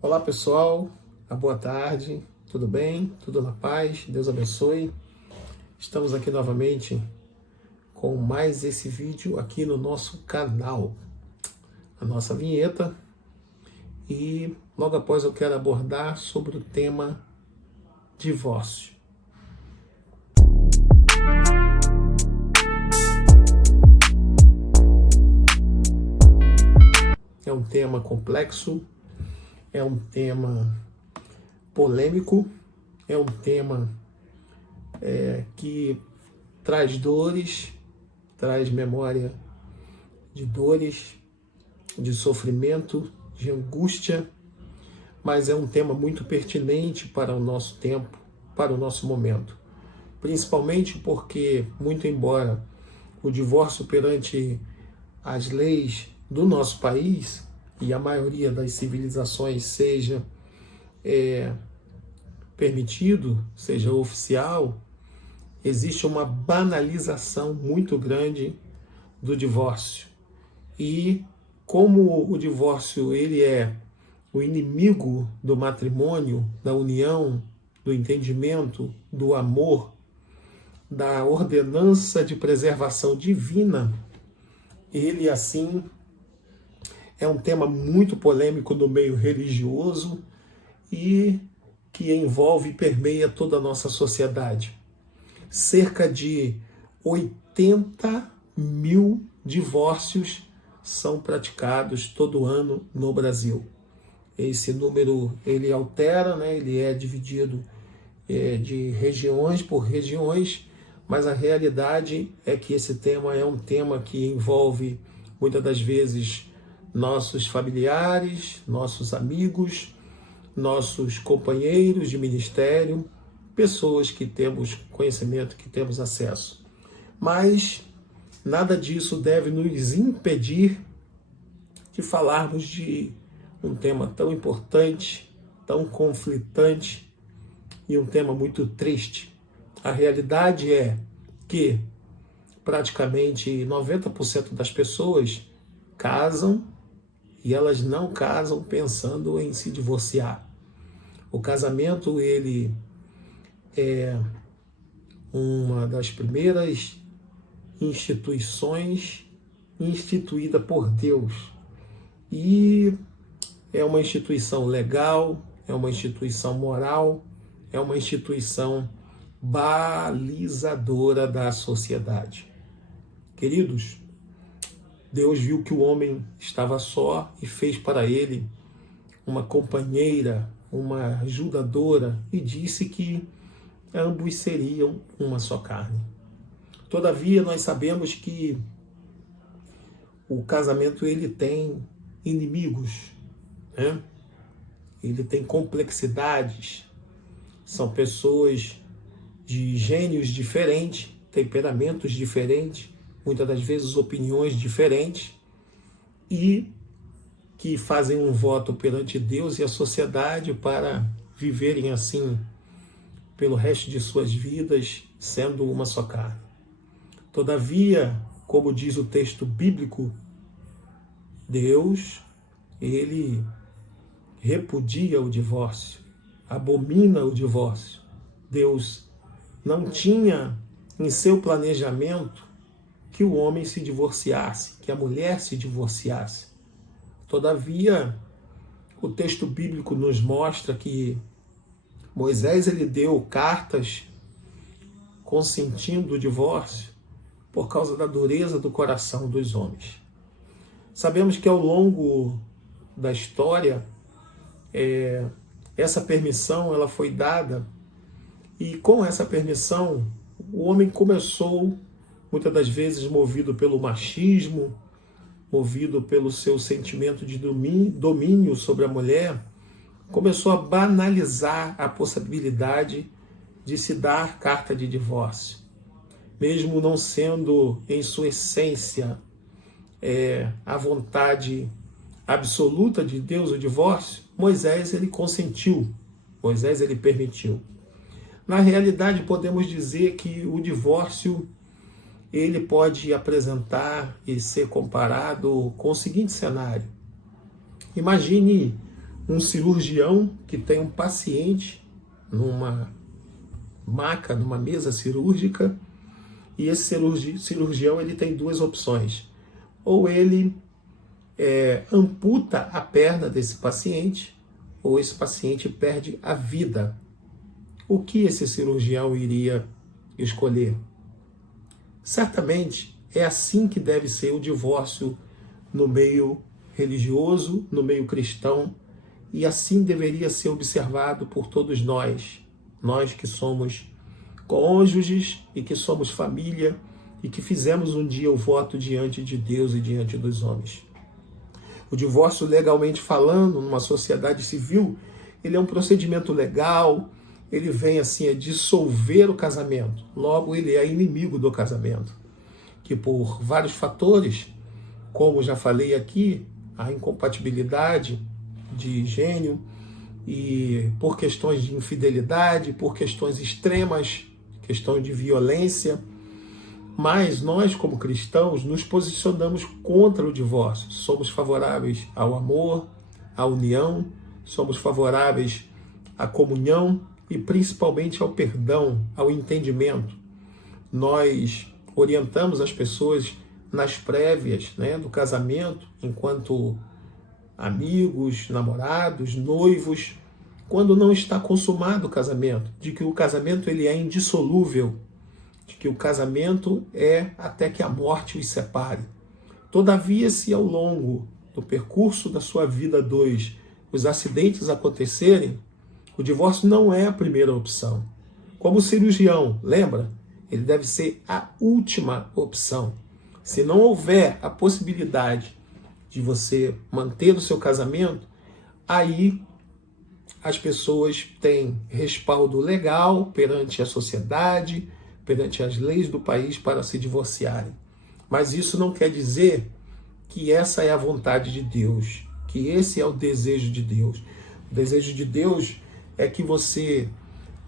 Olá pessoal, boa tarde, tudo bem? Tudo na paz? Deus abençoe. Estamos aqui novamente com mais esse vídeo aqui no nosso canal, a nossa vinheta, e logo após eu quero abordar sobre o tema divórcio. É um tema complexo, é um tema polêmico, é um tema que traz dores, traz memória de dores, de sofrimento, de angústia, mas é um tema muito pertinente para o nosso tempo, para o nosso momento. Principalmente porque, muito embora o divórcio perante as leis do nosso país e a maioria das civilizações seja permitido, seja oficial, existe uma banalização muito grande do divórcio. E como o divórcio ele é o inimigo do matrimônio, da união, do entendimento, do amor, da ordenança de preservação divina, ele assim é um tema muito polêmico no meio religioso e que envolve e permeia toda a nossa sociedade. Cerca de 80 mil divórcios são praticados todo ano no Brasil. Esse número ele altera, né? Ele é dividido de regiões por regiões, mas a realidade é que esse tema é um tema que envolve muitas das vezes nossos familiares, nossos amigos, nossos companheiros de ministério, pessoas que temos conhecimento, que temos acesso. Mas nada disso deve nos impedir de falarmos de um tema tão importante, tão conflitante e um tema muito triste. A realidade é que praticamente 90% das pessoas casam e elas não casam pensando em se divorciar. O casamento, ele é uma das primeiras instituições instituída por Deus. E é uma instituição legal, é uma instituição moral, é uma instituição balizadora da sociedade. Queridos, Deus viu que o homem estava só e fez para ele uma companheira, uma ajudadora, e disse que ambos seriam uma só carne. Todavia, nós sabemos que o casamento ele tem inimigos, né? Ele tem complexidades, são pessoas de gênios diferentes, temperamentos diferentes, muitas das vezes opiniões diferentes, e que fazem um voto perante Deus e a sociedade para viverem assim pelo resto de suas vidas, sendo uma só carne. Todavia, como diz o texto bíblico, Deus, ele repudia o divórcio, abomina o divórcio. Deus não tinha em seu planejamento que o homem se divorciasse, que a mulher se divorciasse. Todavia, o texto bíblico nos mostra que Moisés ele deu cartas consentindo o divórcio por causa da dureza do coração dos homens. Sabemos que ao longo da história, essa permissão ela foi dada, e com essa permissão o homem começou, muitas das vezes movido pelo machismo, movido pelo seu sentimento de domínio sobre a mulher, começou a banalizar a possibilidade de se dar carta de divórcio. Mesmo não sendo em sua essência a vontade absoluta de Deus o divórcio, Moisés ele consentiu, Moisés ele permitiu. Na realidade, podemos dizer que o divórcio ele pode apresentar e ser comparado com o seguinte cenário. Imagine um cirurgião que tem um paciente numa maca, numa mesa cirúrgica, e esse cirurgião ele tem duas opções. Ou ele amputa a perna desse paciente, ou esse paciente perde a vida. O que esse cirurgião iria escolher? Certamente é assim que deve ser o divórcio no meio religioso, no meio cristão, e assim deveria ser observado por todos nós que somos cônjuges e que somos família e que fizemos um dia o voto diante de Deus e diante dos homens. O divórcio, legalmente falando, numa sociedade civil, ele é um procedimento legal, ele vem assim a dissolver o casamento, logo ele é inimigo do casamento, que por vários fatores, como já falei aqui, a incompatibilidade de gênio e por questões de infidelidade, por questões extremas, questão de violência, mas nós como cristãos nos posicionamos contra o divórcio, somos favoráveis ao amor, à união, somos favoráveis à comunhão e principalmente ao perdão, ao entendimento. Nós orientamos as pessoas nas prévias, do casamento, enquanto amigos, namorados, noivos, quando não está consumado o casamento, de que o casamento ele é indissolúvel, de que o casamento é até que a morte os separe. Todavia, se ao longo do percurso da sua vida os acidentes acontecerem, o divórcio não é a primeira opção. Como cirurgião, lembra? Ele deve ser a última opção. Se não houver a possibilidade de você manter o seu casamento, aí as pessoas têm respaldo legal perante a sociedade, perante as leis do país para se divorciarem. Mas isso não quer dizer que essa é a vontade de Deus, que esse é o desejo de Deus. O desejo de Deus é que você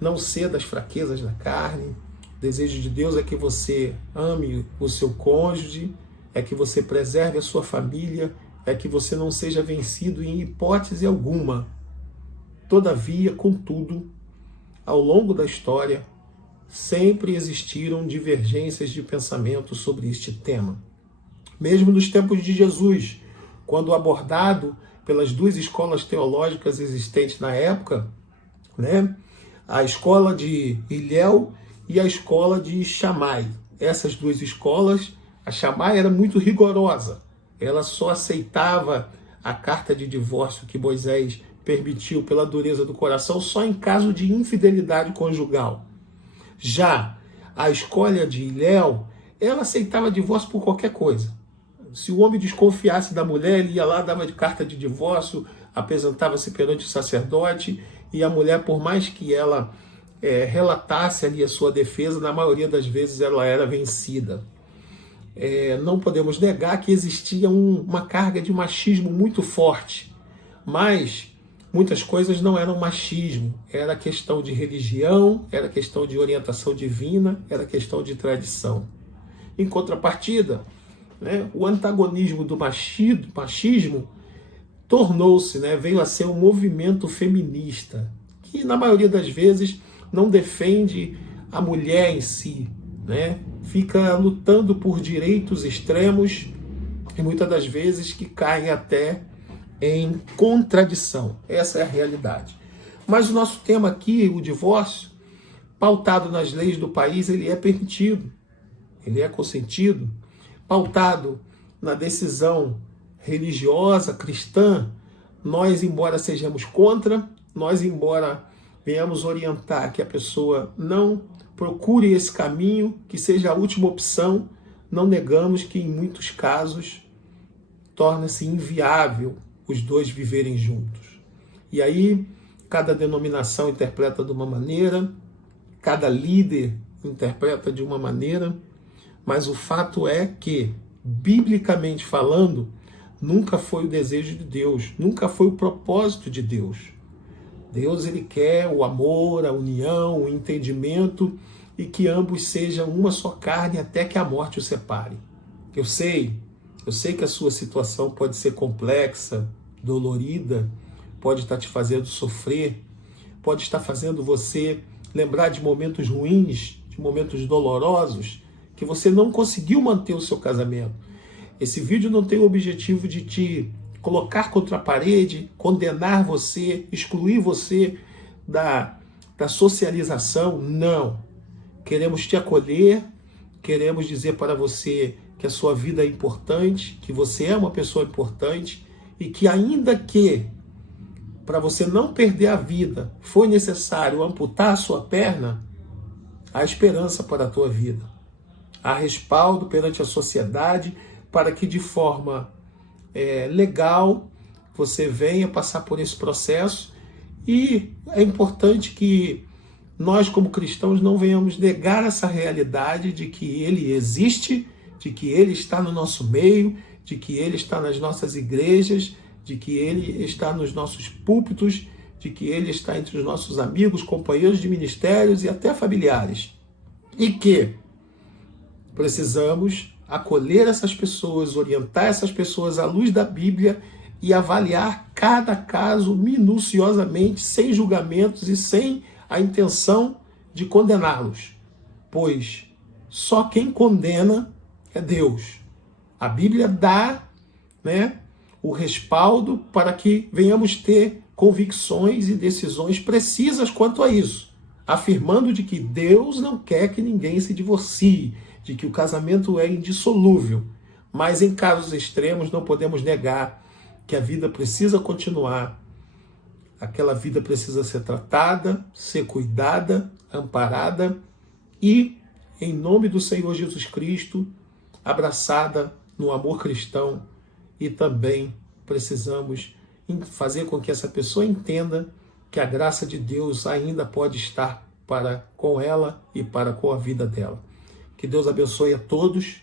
não ceda às fraquezas da carne. O desejo de Deus é que você ame o seu cônjuge, é que você preserve a sua família, é que você não seja vencido em hipótese alguma. Todavia, contudo, ao longo da história, sempre existiram divergências de pensamento sobre este tema. Mesmo nos tempos de Jesus, quando abordado pelas duas escolas teológicas existentes na época, a escola de Hillel e a escola de Shammai. Essas duas escolas, a Shammai era muito rigorosa, ela só aceitava a carta de divórcio que Moisés permitiu pela dureza do coração só em caso de infidelidade conjugal. Já a escola de Hillel, ela aceitava divórcio por qualquer coisa. Se o homem desconfiasse da mulher, ele ia lá, dava de carta de divórcio, apresentava-se perante o sacerdote, e a mulher, por mais que ela relatasse ali a sua defesa, na maioria das vezes ela era vencida. Não podemos negar que existia uma carga de machismo muito forte, mas muitas coisas não eram machismo, era questão de religião, era questão de orientação divina, era questão de tradição. Em contrapartida, o antagonismo do machismo tornou-se, veio a ser um movimento feminista, que na maioria das vezes não defende a mulher em si, fica lutando por direitos extremos e muitas das vezes que caem até em contradição. Essa é a realidade. Mas o nosso tema aqui, o divórcio, pautado nas leis do país, ele é permitido, ele é consentido, pautado na decisão religiosa, cristã. Nós, embora sejamos contra, nós, embora venhamos orientar que a pessoa não procure esse caminho, que seja a última opção, não negamos que em muitos casos torna-se inviável os dois viverem juntos. E aí, cada denominação interpreta de uma maneira, cada líder interpreta de uma maneira, mas o fato é que, biblicamente falando, nunca foi o desejo de Deus, nunca foi o propósito de Deus. Deus, ele quer o amor, a união, o entendimento e que ambos sejam uma só carne até que a morte os separe. Eu sei que a sua situação pode ser complexa, dolorida, pode estar te fazendo sofrer, pode estar fazendo você lembrar de momentos ruins, de momentos dolorosos, que você não conseguiu manter o seu casamento. Esse vídeo não tem o objetivo de te colocar contra a parede, condenar você, excluir você da socialização. Não. Queremos te acolher, queremos dizer para você que a sua vida é importante, que você é uma pessoa importante e que ainda que para você não perder a vida foi necessário amputar a sua perna, há esperança para a tua vida. Há respaldo perante a sociedade para que de forma legal você venha passar por esse processo, e é importante que nós como cristãos não venhamos negar essa realidade de que ele existe, de que ele está no nosso meio, de que ele está nas nossas igrejas, de que ele está nos nossos púlpitos, de que ele está entre os nossos amigos, companheiros de ministérios e até familiares. E que precisamos acolher essas pessoas, orientar essas pessoas à luz da Bíblia e avaliar cada caso minuciosamente, sem julgamentos e sem a intenção de condená-los. Pois só quem condena é Deus. A Bíblia dá, o respaldo para que venhamos ter convicções e decisões precisas quanto a isso, afirmando de que Deus não quer que ninguém se divorcie, de que o casamento é indissolúvel, mas em casos extremos não podemos negar que a vida precisa continuar, aquela vida precisa ser tratada, ser cuidada, amparada e, em nome do Senhor Jesus Cristo, abraçada no amor cristão, e também precisamos fazer com que essa pessoa entenda que a graça de Deus ainda pode estar para com ela e para com a vida dela. Que Deus abençoe a todos,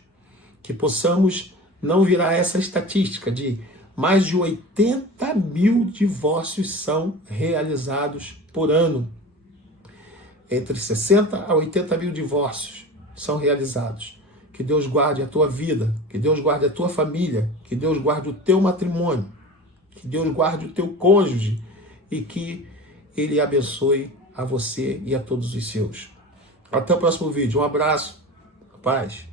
que possamos não virar essa estatística de mais de 80 mil divórcios são realizados por ano. Entre 60 a 80 mil divórcios são realizados. Que Deus guarde a tua vida, que Deus guarde a tua família, que Deus guarde o teu matrimônio, que Deus guarde o teu cônjuge e que Ele abençoe a você e a todos os seus. Até o próximo vídeo. Um abraço. Paz.